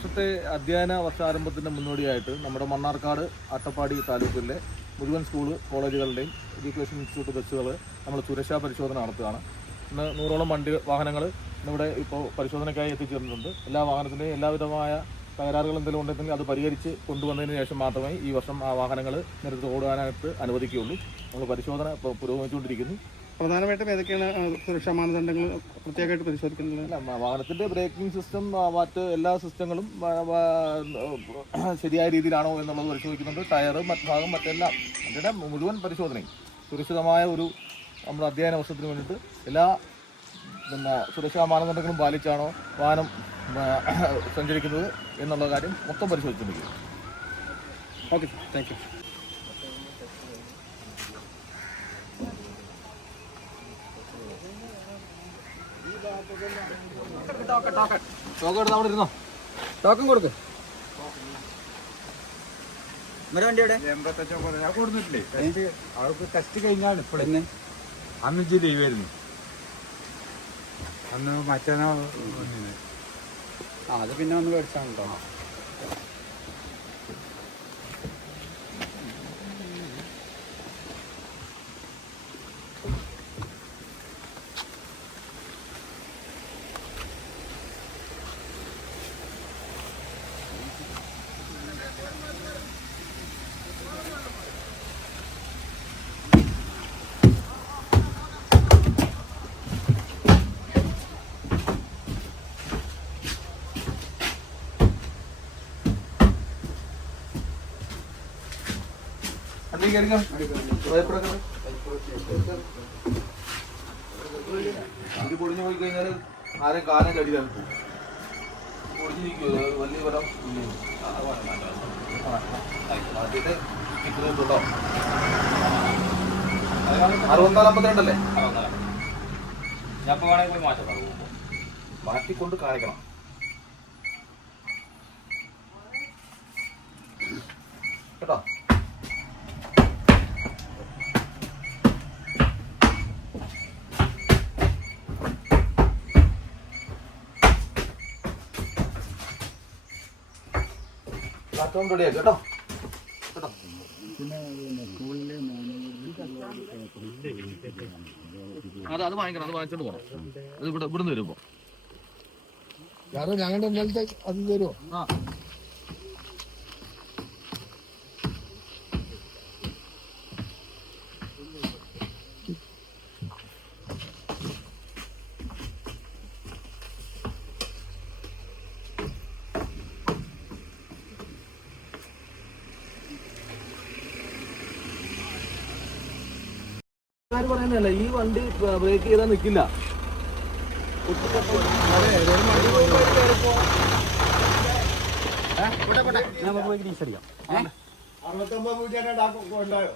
വർഷത്തെ അധ്യയന വർഷാരംഭത്തിൻ്റെ മുന്നോടിയായിട്ട് നമ്മുടെ മണ്ണാർക്കാട് അട്ടപ്പാടി താലൂക്കിലെ മുഴുവൻ സ്കൂൾ കോളേജുകളുടെയും എഡ്യൂക്കേഷൻ ഇൻസ്റ്റിറ്റ്യൂട്ട് ബസ്സുകൾ നമ്മൾ സുരക്ഷാ പരിശോധന നടത്തുകയാണ്. ഇന്ന് 100ഓളം വാഹനങ്ങൾ ഇന്നിവിടെ ഇപ്പോൾ പരിശോധനയ്ക്കായി എത്തിച്ചേർന്നിട്ടുണ്ട്. എല്ലാ വാഹനത്തിൻ്റെയും എല്ലാവിധമായ തകരാറുകൾ എന്തെങ്കിലും ഉണ്ടെങ്കിൽ അത് പരിഹരിച്ച് കൊണ്ടുവന്നതിന് ശേഷം മാത്രമേ ഈ വർഷം ആ വാഹനങ്ങൾ നിരത്ത് ഓടാനായിട്ട് അനുവദിക്കുകയുള്ളൂ. നമ്മൾ പരിശോധന ഇപ്പോൾ പുരോഗമിച്ചുകൊണ്ടിരിക്കുന്നു. പ്രധാനമായിട്ടും ഏതൊക്കെയാണ് സുരക്ഷാ മാനദണ്ഡങ്ങൾ പ്രത്യേകമായിട്ട് പരിശോധിക്കുന്നത്? അല്ല, വാഹനത്തിൻ്റെ ബ്രേക്കിംഗ് സിസ്റ്റം മറ്റ് എല്ലാ സിസ്റ്റങ്ങളും ശരിയായ രീതിയിലാണോ എന്നുള്ളത് പരിശോധിക്കുന്നുണ്ട്. ടയറ് ഭാഗം മറ്റെല്ലാം അതിൻ്റെ മുഴുവൻ പരിശോധനയും സുരക്ഷിതമായ ഒരു നമ്മുടെ അധ്യയന വർഷത്തിന് വേണ്ടിയിട്ട് എല്ലാ സുരക്ഷാ മാനദണ്ഡങ്ങളും പാലിച്ചാണോ വാഹനം സഞ്ചരിക്കുന്നത് എന്നുള്ള കാര്യം മൊത്തം പരിശോധിച്ചിരിക്കുന്നു. Okay, thank you. ടോക്കൺ കൊടുക്ക്. വണ്ടിയുടെ 85 ഞാൻ കൊടുത്തിട്ടില്ലേ? അവർക്ക് ടെസ്റ്റ് കഴിഞ്ഞാണ് ഇപ്പോൾ. അന്ന് ഇജ്ജ് ലീവായിരുന്നു. അന്ന് മറ്റന്നാ വന്നിന്. അത് പിന്നെ ഒന്ന് മേടിച്ചാണ് കേട്ടോ. ഇത് പൊടിഞ്ഞു പോയി കഴിഞ്ഞാൽ ആരെയും കാലം കടിക്കാൻ പോകും. പൊടിഞ്ഞിരിക്കുമോ? വലിയ വരം അതിന്റെ കിട്ടുന്നുണ്ടോ? 64-52 ഞാൻ വേണമെങ്കിൽ പോയി മാറ്റാം. മാറ്റിക്കൊണ്ട് കാണിക്കണം കേട്ടോ. റെഡിയാക്കി കേട്ടോ. അത് വാങ്ങിക്കണം, അത് വാങ്ങിച്ചോണ്ട് പോകണം. അത് ഇവിടുന്ന് വരുമ്പോ ഞങ്ങളുടെ ഇന്നലത്തെ അത് തരുമോ? ആ പറയുന്നല്ല, ഈ വണ്ടി ബ്രേക്ക് ചെയ്താൽ നിൽക്കില്ല. ഞാൻ പോയി ടീച്ചറിയാം. 69